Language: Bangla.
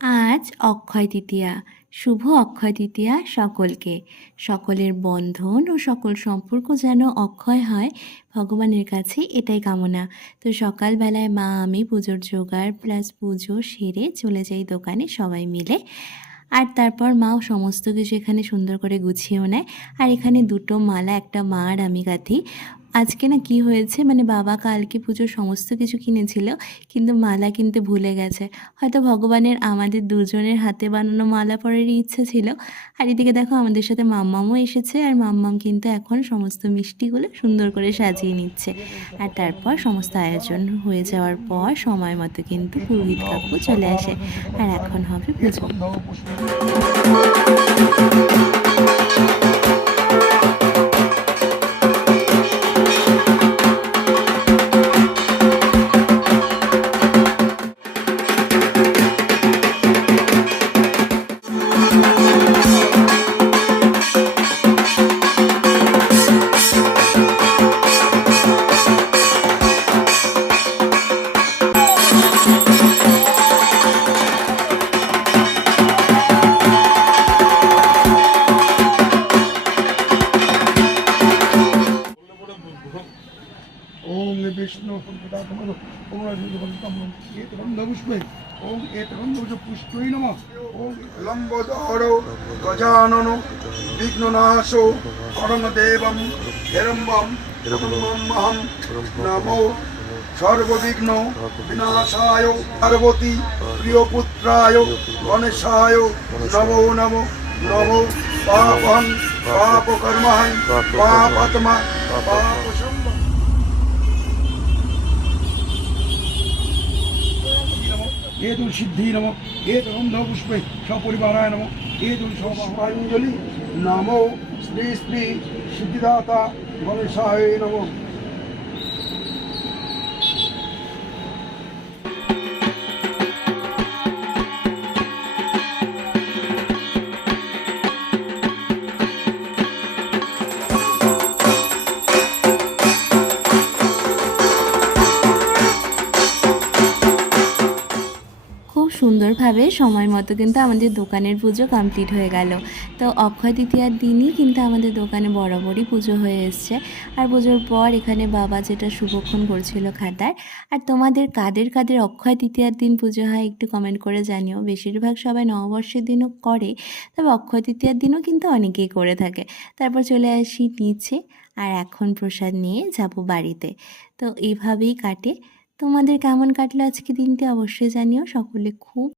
আজ অক্ষয় তৃতীয়া। শুভ অক্ষয় তৃতীয়া সকলকে। সকলের বন্ধন ও সকল সম্পর্ক যেন অক্ষয় হয়, ভগবানের কাছে এটাই কামনা। তো সকালবেলায় মা আমি পুজোর জোগাড় প্লাস পুজো সেরে চলে যাই দোকানে সবাই মিলে। আর তারপর মাও সমস্ত কিছু এখানে সুন্দর করে গুছিয়েও নেয়। আর এখানে দুটো মালা, একটা মা আর আমি গাঁথি। আজকে না কি হয়েছে, মানে বাবা কালকে পুজোর সমস্ত কিছু কিনেছিল, কিন্তু মালা কিনতে ভুলে গেছে। হয়তো ভগবানের আমাদের দুজনের হাতে বানানো মালা পরারই ইচ্ছা ছিল। আর এদিকে দেখো আমাদের সাথে মাম্মামও এসেছে, আর মাম্মাম কিন্তু এখন সমস্ত মিষ্টিগুলো সুন্দর করে সাজিয়ে নিচ্ছে। আর তারপর সমস্ত আয়োজন হয়ে যাওয়ার পর সময় মতো কিন্তু পুরোহিত কাকু চলে আসে। আর এখন হবে পুজো। ओम विष्णु पुष्पे ओम पुष्पै नमः ओम लंबोदरो गजाननो विघ्ननाशो करंगदेवं हिरंबं हिरंबमहं नमो सर्वविघ्न विनाशाय पार्वती प्रियपुत्राय गणेशाय नमो नमो नमो पापहं पापकर्महं पापात्मा पापशंभ ये तुल सिद्धि नमो ये गंध पुष्पे सपरिवाराय नमो ये तुल पुष्पांजलि नमो श्री श्री सिद्धिदाता गणेशाय नमो। খুব সুন্দরভাবে সময় মতো কিন্তু আমাদের দোকানের পুজো কমপ্লিট হয়ে গেল। তো অক্ষয় তৃতীয়ার দিনই কিন্তু আমাদের দোকানে বরাবরই পুজো হয়ে এসছে। আর পুজোর পর এখানে বাবা যেটা শুভক্ষণ করছিল খাতায়। আর তোমাদের কাদের কাদের অক্ষয় তৃতীয়ার দিন পুজো হয় একটু কমেন্ট করে জানিও। বেশিরভাগ সবাই নববর্ষের দিনও করে, তবে অক্ষয় তৃতীয়ার দিনও কিন্তু অনেকেই করে থাকে। তারপর চলে আসি নিচে, আর এখন প্রসাদ নিয়ে যাব বাড়িতে। তো এইভাবেই কাটে। তোমাদের কেমন কাটলো আজকে দিনটি অবশ্যই জানিও। সকলে খুব